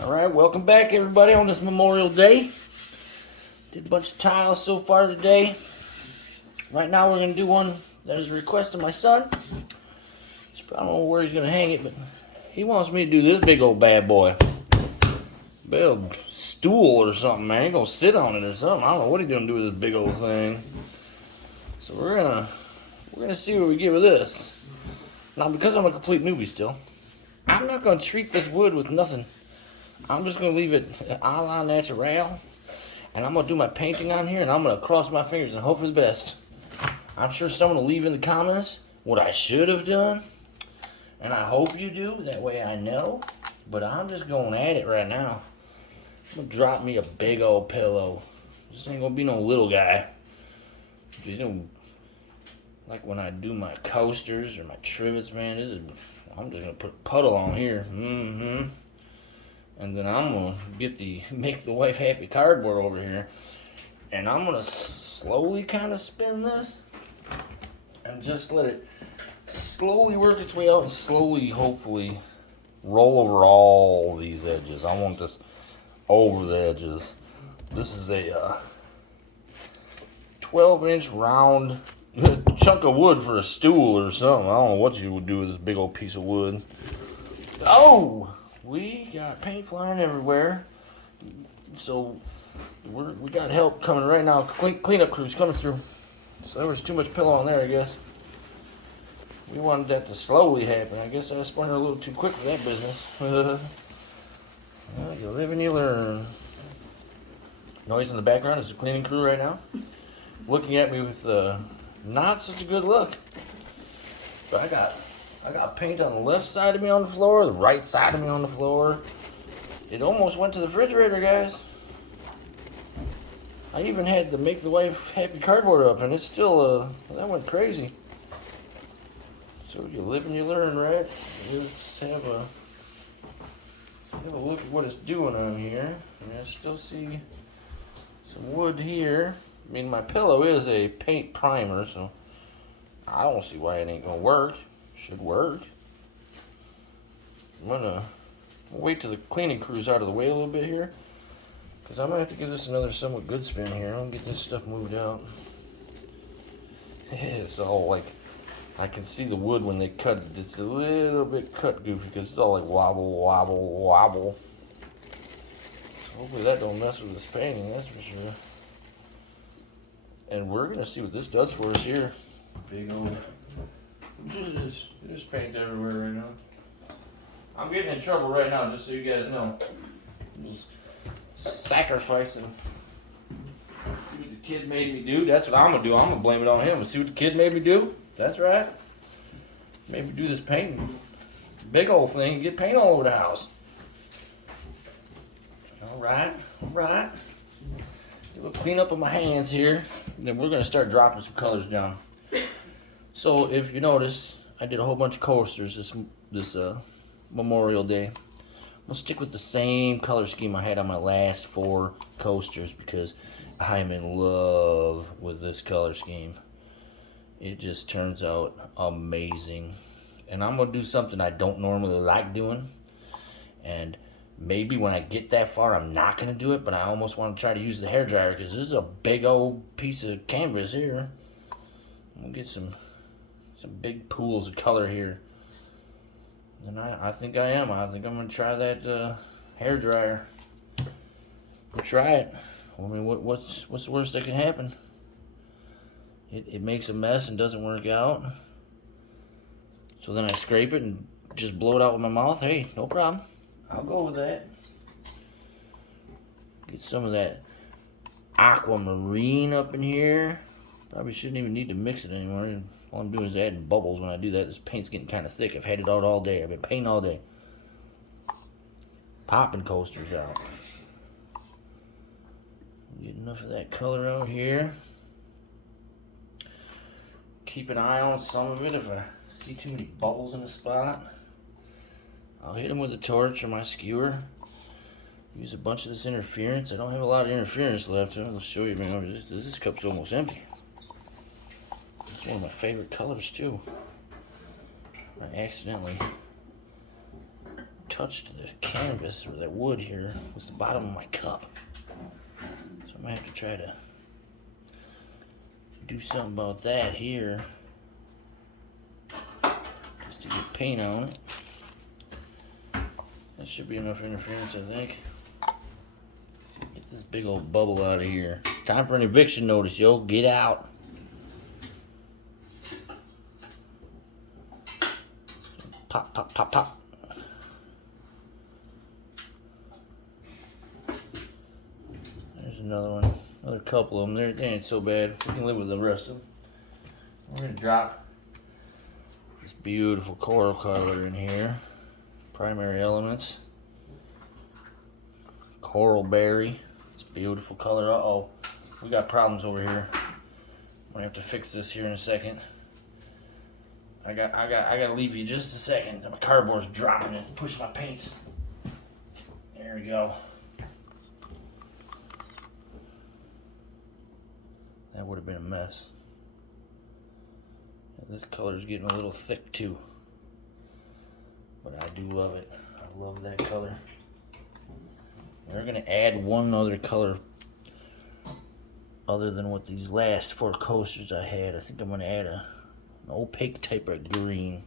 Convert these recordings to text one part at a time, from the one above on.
Alright, welcome back everybody on this Memorial Day. Did a bunch of tiles so far today. Right now we're going to do one that is a request of my son. I don't know where he's going to hang it, but he wants me to do this big old bad boy. Big stool or something, man. He's going to sit on it or something. I don't know what he's going to do with this big old thing. So we're gonna see what we get with this. Now, because I'm a complete newbie still, I'm not going to treat this wood with nothing. I'm just going to leave it a la natural. And I'm going to do my painting on here, and I'm going to cross my fingers and hope for the best. I'm sure someone will leave in the comments what I should have done. And I hope you do, that way I know. But I'm just going at it right now. I'm going to drop me a big old pillow. This ain't going to be no little guy. You know, like when I do my coasters or my trivets, man, I'm just going to put a puddle on here. And then I'm going to get the Make the Wife Happy cardboard over here. And I'm going to slowly kind of spin this. And just let it slowly work its way out and slowly, hopefully, roll over all these edges. I want this over the edges. This is a 12-inch round chunk of wood for a stool or something. I don't know what you would do with this big old piece of wood. Oh! We got paint flying everywhere. So we got help coming right now. Cleanup crews coming through. So there was too much pillow on there, I guess. We wanted that to slowly happen. I guess I spun her a little too quick for that business. Well, you live and you learn. Noise in the background is the cleaning crew right now. Looking at me with not such a good look. But I got paint on the left side of me on the floor, the right side of me on the floor. It almost went to the refrigerator, guys. I even had to Make the Wife Happy cardboard up, and it's still, that went crazy. So you live and you learn, right? Let's have a look at what it's doing on here. And I still see some wood here. I mean, my pillow is a paint primer, so I don't see why it ain't gonna work. Should work. I'm gonna wait till the cleaning crew's out of the way a little bit here, because I'm gonna have to give this another somewhat good spin here. I'm gonna get this stuff moved out. It's all like, I can see the wood when they cut it. It's a little bit cut goofy because it's all like wobble, wobble, wobble. So hopefully that don't mess with this painting, that's for sure. And we're gonna see what this does for us here. Big old. There's paint everywhere right now. I'm getting in trouble right now, just so you guys know. I'm just sacrificing. See what the kid made me do. That's what I'm gonna do. I'm gonna blame it on him. See what the kid made me do. That's right. Made me do this painting. Big old thing. Get paint all over the house. All right. A little clean up of my hands here. Then we're gonna start dropping some colors down. So if you notice, I did a whole bunch of coasters this Memorial Day. I'm gonna stick with the same color scheme I had on my last 4 coasters because I'm in love with this color scheme. It just turns out amazing. And I'm gonna do something I don't normally like doing. And maybe when I get that far, I'm not gonna do it, but I almost want to try to use the hairdryer because this is a big old piece of canvas here. I'm gonna get some big pools of color here. And I think I am. I think I'm gonna try that hairdryer. We'll try it. I mean, what's the worst that can happen? It makes a mess and doesn't work out. So then I scrape it and just blow it out with my mouth. Hey, no problem. I'll go with that. Get some of that aquamarine up in here. Probably shouldn't even need to mix it anymore. All I'm doing is adding bubbles when I do that. This paint's getting kind of thick. I've had it out all day. I've been painting all day. Popping coasters out. Get enough of that color out here. Keep an eye on some of it. If I see too many bubbles in the spot, I'll hit them with a torch or my skewer. Use a bunch of this interference. I don't have a lot of interference left. I'll show you. Man, this cup's almost empty. It's one of my favorite colors too. I accidentally touched the canvas or that wood here with the bottom of my cup. So I'm gonna have to try to do something about that here, just to get paint on it. That should be enough interference, I think. Get this big old bubble out of here. Time for an eviction notice, yo. Get out. Pop, pop, pop, pop. There's another one. Another couple of them. They ain't so bad. We can live with the rest of them. We're going to drop this beautiful coral color in here. Primary elements. Coral berry. It's a beautiful color. Uh-oh. We got problems over here. I'm going to have to fix this here in a second. I gotta leave you just a second. My cardboard's dropping it. Push my paints. There we go. That would have been a mess. This color's getting a little thick too. But I do love it. I love that color. We're gonna add one other color other than what these last 4 coasters I had. I think I'm gonna add an opaque type of green.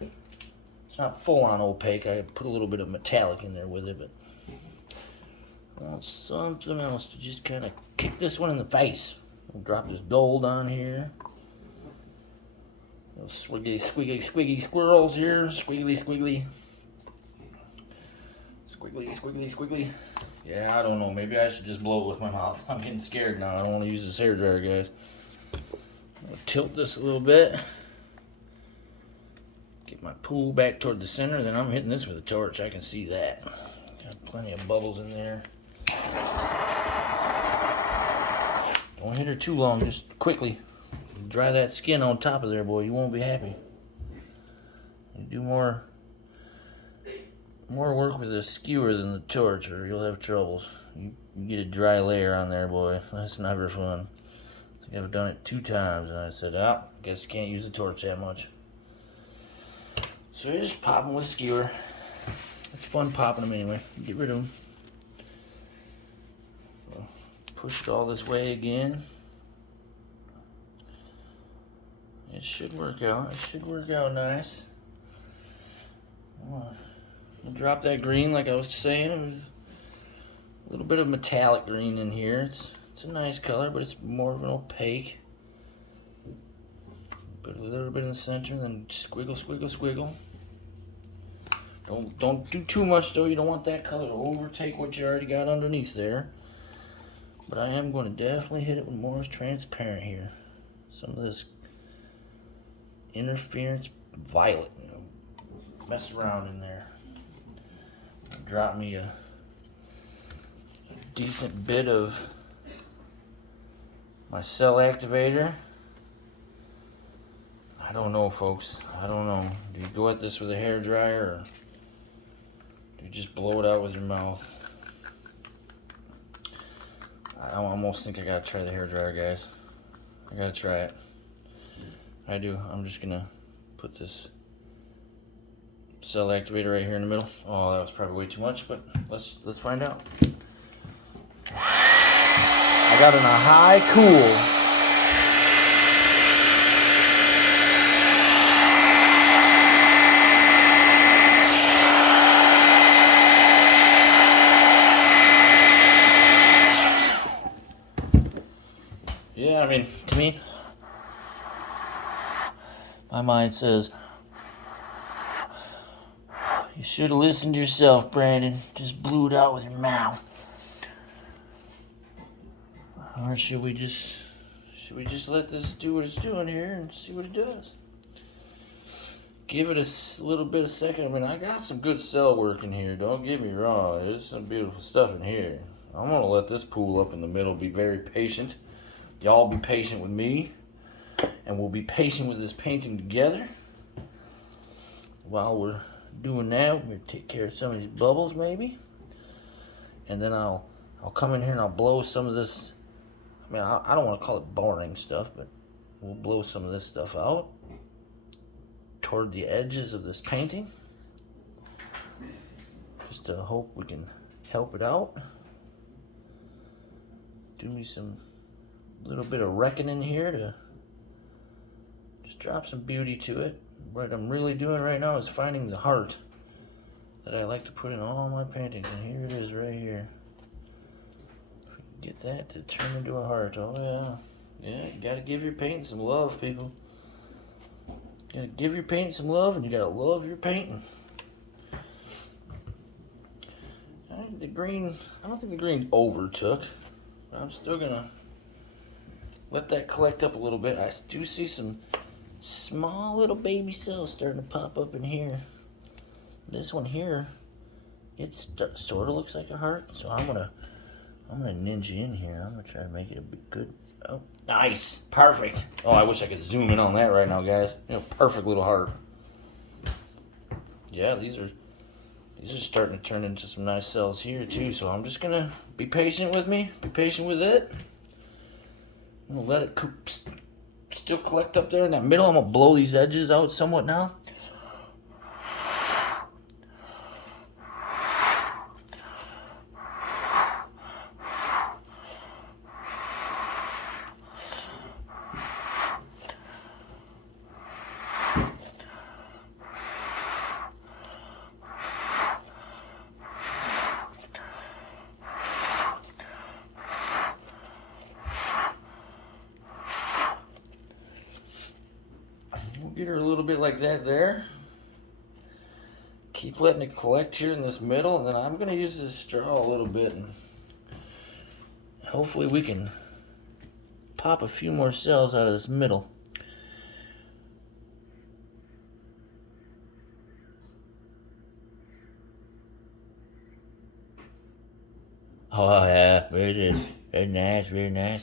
It's not full on opaque. I put a little bit of metallic in there with it, but I want something else to just kind of kick this one in the face. We'll drop this gold on here. Those squiggly, squiggly, squiggy squirrels here. Squiggly, squiggly. Squiggly, squiggly, squiggly. Yeah, I don't know. Maybe I should just blow it with my mouth. I'm getting scared now. I don't want to use this hairdryer, guys. I'll tilt this a little bit. Get my pool back toward the center. Then I'm hitting this with a torch. I can see that. Got plenty of bubbles in there. Don't hit her too long. Just quickly. Dry that skin on top of there, boy. You won't be happy. You do more work with a skewer than the torch, or you'll have troubles. You get a dry layer on there, boy. That's never fun. I think I've done it 2 times, and I said, I guess you can't use the torch that much. So you're just popping with a skewer. It's fun popping them anyway. Get rid of them. So push it all this way again. It should work out. It should work out nice. I'll drop that green like I was saying. It was a little bit of metallic green in here. It's a nice color, but it's more of an opaque. Put a little bit in the center, and then squiggle, squiggle, squiggle. Don't do too much though. You don't want that color to overtake what you already got underneath there. But I am going to definitely hit it with more transparent here. Some of this interference violet. Mess around in there. Drop me a decent bit of my cell activator. I don't know, folks. I don't know. Do you go at this with a hair dryer, or do you just blow it out with your mouth? I almost think I gotta try the hair dryer, guys. I gotta try it. I do. I'm just gonna put this cell activator right here in the middle. Oh, that was probably way too much, but let's find out. I got it in a high cool. Yeah, I mean, to me, my mind says, you should have listened to yourself, Brandon. Just blew it out with your mouth. Or should we just let this do what it's doing here and see what it does? Give it a little bit of second. I mean, I got some good cell work in here. Don't get me wrong. There's some beautiful stuff in here. I'm going to let this pool up in the middle be very patient. Y'all be patient with me. And we'll be patient with this painting together. While we're doing that, we're going to take care of some of these bubbles maybe. And then I'll come in here and I'll blow some of this. I mean, I don't want to call it boring stuff, but we'll blow some of this stuff out toward the edges of this painting. Just to hope we can help it out. Do me some little bit of reckoning here to just drop some beauty to it. What I'm really doing right now is finding the heart that I like to put in all my paintings, and here it is right here. If we can get that to turn into a heart, oh yeah. Yeah, you gotta give your painting some love, people. You gotta give your painting some love, and you gotta love your painting. I don't think the green overtook. I'm still gonna let that collect up a little bit. I do see some small little baby cells starting to pop up in here. This one here, it sort of looks like a heart, so I'm gonna ninja in here. I'm gonna try to make it a bit good. Oh, nice, perfect. Oh, I wish I could zoom in on that right now, guys. You know, perfect little heart. Yeah, these are starting to turn into some nice cells here too. So I'm just gonna be patient with me. Be patient with it. I'm gonna let it still collect up there in that middle. I'm gonna blow these edges out somewhat now. Get her a little bit like that there. Keep letting it collect here in this middle, and then I'm going to use this straw a little bit, and hopefully we can pop a few more cells out of this middle. Oh yeah, there it is. Very nice, very nice.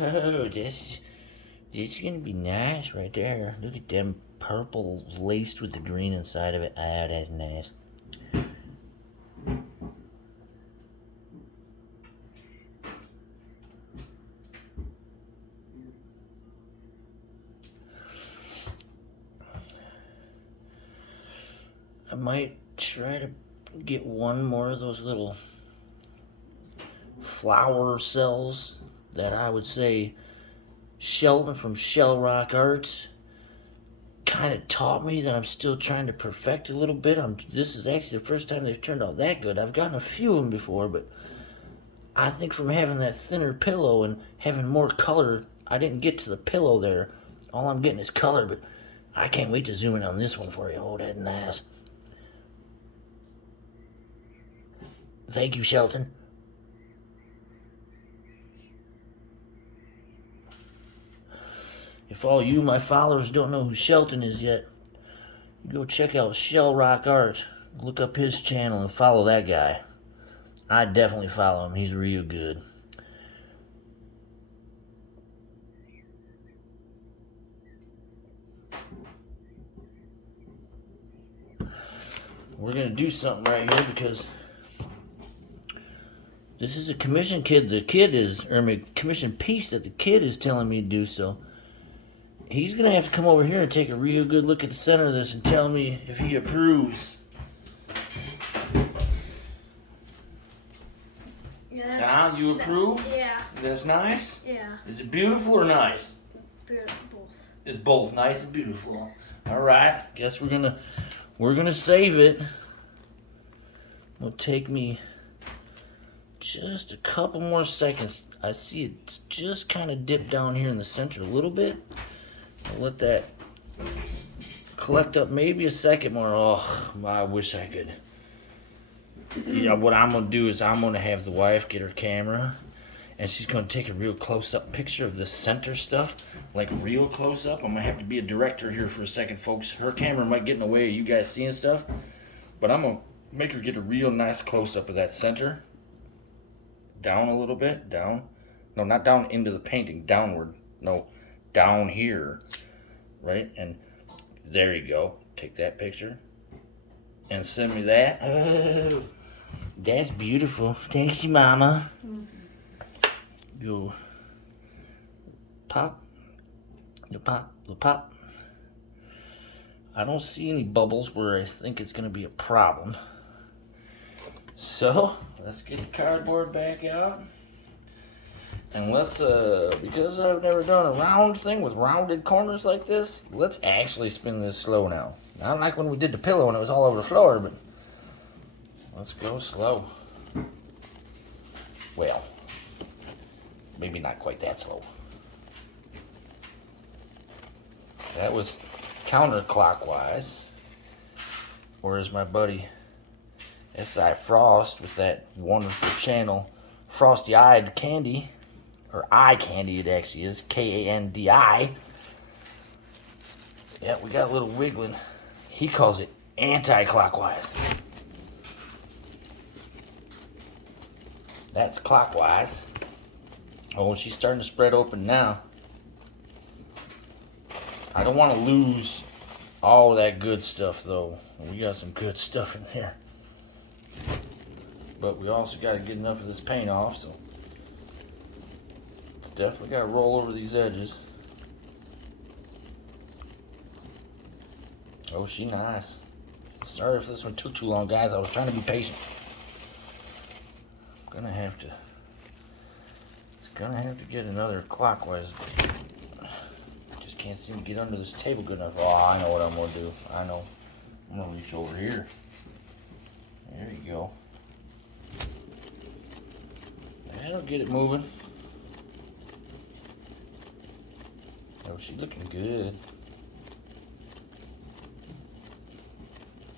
Oh, this is gonna be nice right there. Look at them purples laced with the green inside of it. Ah, that's nice. I might try to get one more of those little flower cells that I would say Shelton from Shell Rock Arts kind of taught me that I'm still trying to perfect a little bit. This is actually the first time they've turned out that good. I've gotten a few of them before, but I think from having that thinner pillow and having more color, I didn't get to the pillow there. All I'm getting is color, but I can't wait to zoom in on this one for you. Oh, that's nice. Thank you, Shelton. If all you, my followers, don't know who Shelton is yet, go check out Shell Rock Art. Look up his channel and follow that guy. I definitely follow him. He's real good. We're going to do something right here because this is a commission commission piece that the kid is telling me to do, so he's going to have to come over here and take a real good look at the center of this and tell me if he approves. Yeah, you approve? Yeah. That's nice? Yeah. Is it beautiful or nice? Both. It's both nice and beautiful. All right, guess we're gonna save it. It'll take me just a couple more seconds. I see it's just kind of dipped down here in the center a little bit. I'll let that collect up maybe a second more. Oh, I wish I could. Yeah, what I'm gonna do is I'm gonna have the wife get her camera, and she's gonna take a real close-up picture of the center stuff, like real close-up. I'm gonna have to be a director here for a second, folks. Her camera might get in the way of you guys seeing stuff, but I'm gonna make her get a real nice close-up of that center. Down a little bit, down. No, not down into the painting, downward. No, down here, right? And there you go. Take that picture and send me that. Oh, That's beautiful. Thank you, Mama. Yo. Pop. The pop. The pop. I don't see any bubbles where I think it's going to be a problem. So, let's get the cardboard back out. And let's, because I've never done a round thing with rounded corners like this, let's actually spin this slow now. Not like when we did the pillow and it was all over the floor, but let's go slow. Well, maybe not quite that slow. That was counterclockwise. Whereas my buddy S.I. Frost with that wonderful channel, Frosty Eyed Candy, or Eye Candy it actually is, K-A-N-D-I. Yeah, we got a little wiggling. He calls it anti-clockwise. That's clockwise. Oh, she's starting to spread open now. I don't want to lose all that good stuff though. We got some good stuff in there. But we also got to get enough of this paint off, so definitely got to roll over these edges. Oh, she nice. Sorry if this one took too long, guys. I was trying to be patient. It's gonna have to get another clockwise. Just can't seem to get under this table good enough. Oh, I know what I'm gonna do. I know. I'm gonna reach over here. There you go. That'll get it moving. Oh, she's looking good.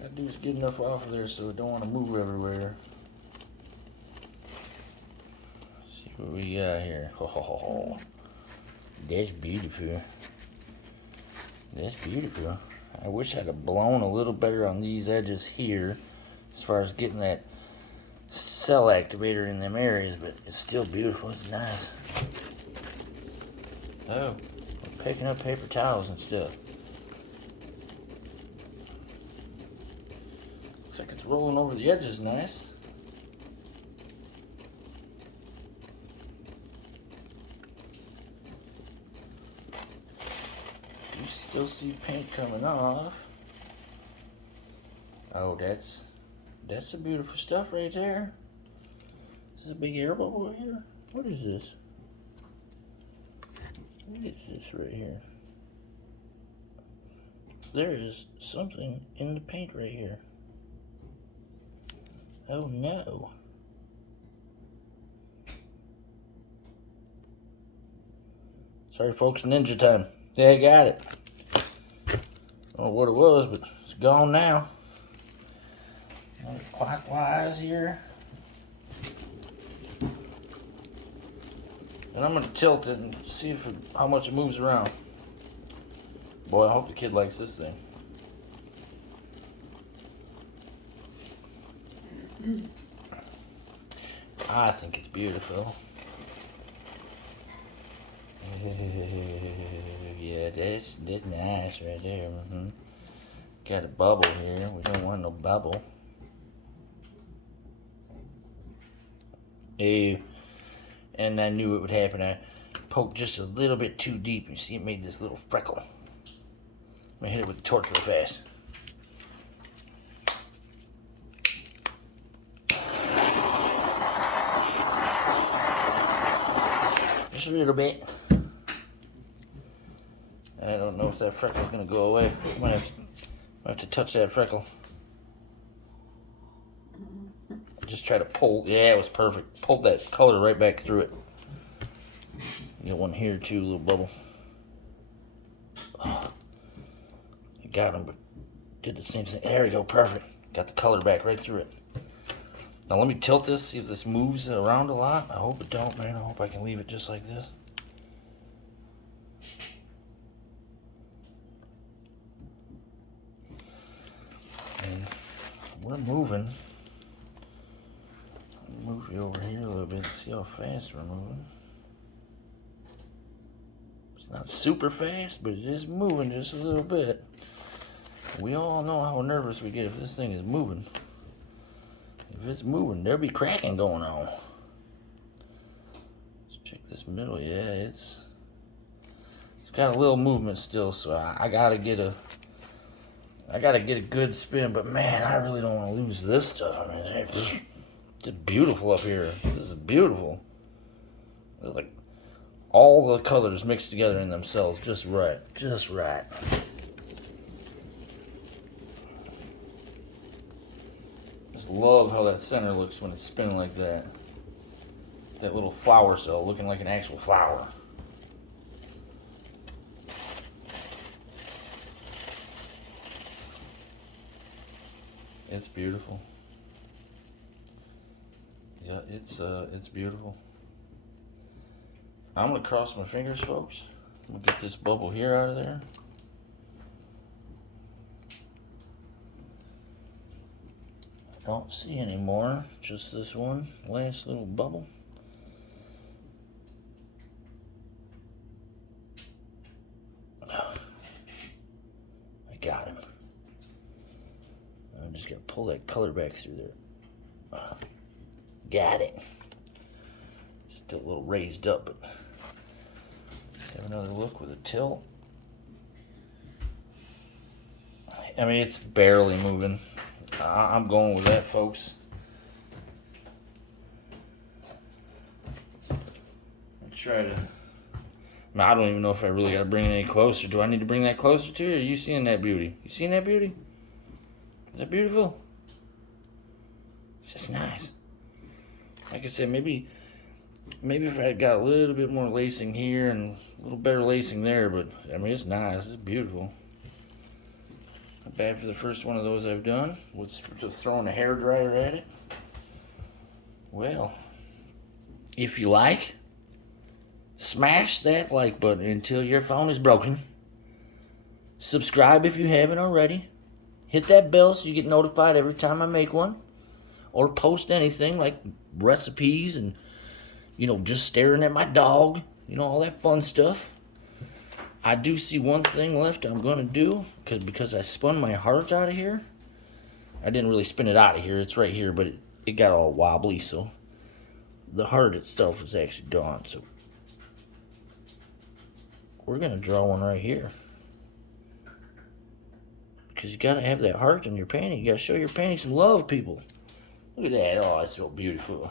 Gotta do is get enough off of there so it don't want to move everywhere. See what we got here. Oh, that's beautiful. That's beautiful. I wish I'd have blown a little better on these edges here as far as getting that cell activator in them areas, but it's still beautiful. It's nice. Oh, we're picking up paper towels and stuff. Looks like it's rolling over the edges nice. You still see paint coming off. Oh, that's some beautiful stuff right there. This is a big air bubble right here. What is this? What is this right here? There is something in the paint right here. Oh no. Sorry folks, ninja time. Yeah, I got it. I don't know what it was, but it's gone now. Clockwise here. And I'm gonna tilt it and see how much it moves around. Boy, I hope the kid likes this thing. I think it's beautiful. Yeah, that's nice right there. Got a bubble here. We don't want no bubble. Ew. And I knew it would happen. I poked just a little bit too deep. You see, it made this little freckle. I'm gonna hit it with the torch real fast. Just a little bit. I don't know if that freckle's gonna go away. I might have to touch that freckle. Just try to pull. Yeah, it was perfect. Pulled that color right back through it. You got one here too, little bubble. Oh, you got him, but did the same thing. There we go, perfect. Got the color back right through it. Now let me tilt this, see if this moves around a lot. I hope it don't, man. I hope I can leave it just like this. And we're moving. Move you over here a little bit to see how fast we're moving. It's not super fast, but it is moving just a little bit. We all know how nervous we get if this thing is moving. If it's moving, there'll be cracking going on. Let's check this middle. Yeah, it's got a little movement still, so I gotta get a good spin. But man, I really don't want to lose this stuff. I mean, it's beautiful up here. This is beautiful. It's like all the colors mixed together in themselves, just right, just right. Just love how that center looks when it's spinning like that. That little flower cell looking like an actual flower. It's beautiful. Yeah, it's beautiful. I'm gonna cross my fingers, folks. I'm gonna get this bubble here out of there. Don't see any more, just this one last little bubble. I got him. I'm just gonna pull that color back through there. Got it. Still a little raised up, but let's have another look with a tilt. I mean, it's barely moving. I'm going with that, folks. I'll try to. I don't even know if I really got to bring it any closer. Do I need to bring that closer to you? Or are you seeing that beauty? You seeing that beauty? Is that beautiful? It's just nice. Like I said, maybe if I had got a little bit more lacing here and a little better lacing there, but I mean, it's nice. It's beautiful. Not bad for the first one of those I've done. Just throwing a hairdryer at it. Well, if you like, smash that like button until your phone is broken. Subscribe if you haven't already. Hit that bell so you get notified every time I make one. Or post anything like recipes and, you know, just staring at my dog. You know, all that fun stuff. I do see one thing left I'm going to do, because I spun my heart out of here. I didn't really spin it out of here. It's right here, but it got all wobbly, so the heart itself is actually gone. So we're going to draw one right here. Because you got to have that heart in your panty. You got to show your panty some love, people. Look at that. Oh, it's so beautiful.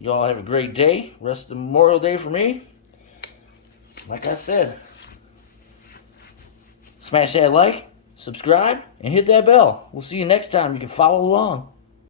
Y'all have a great day. Rest of the Memorial Day for me. Like I said, smash that like, subscribe, and hit that bell. We'll see you next time. You can follow along.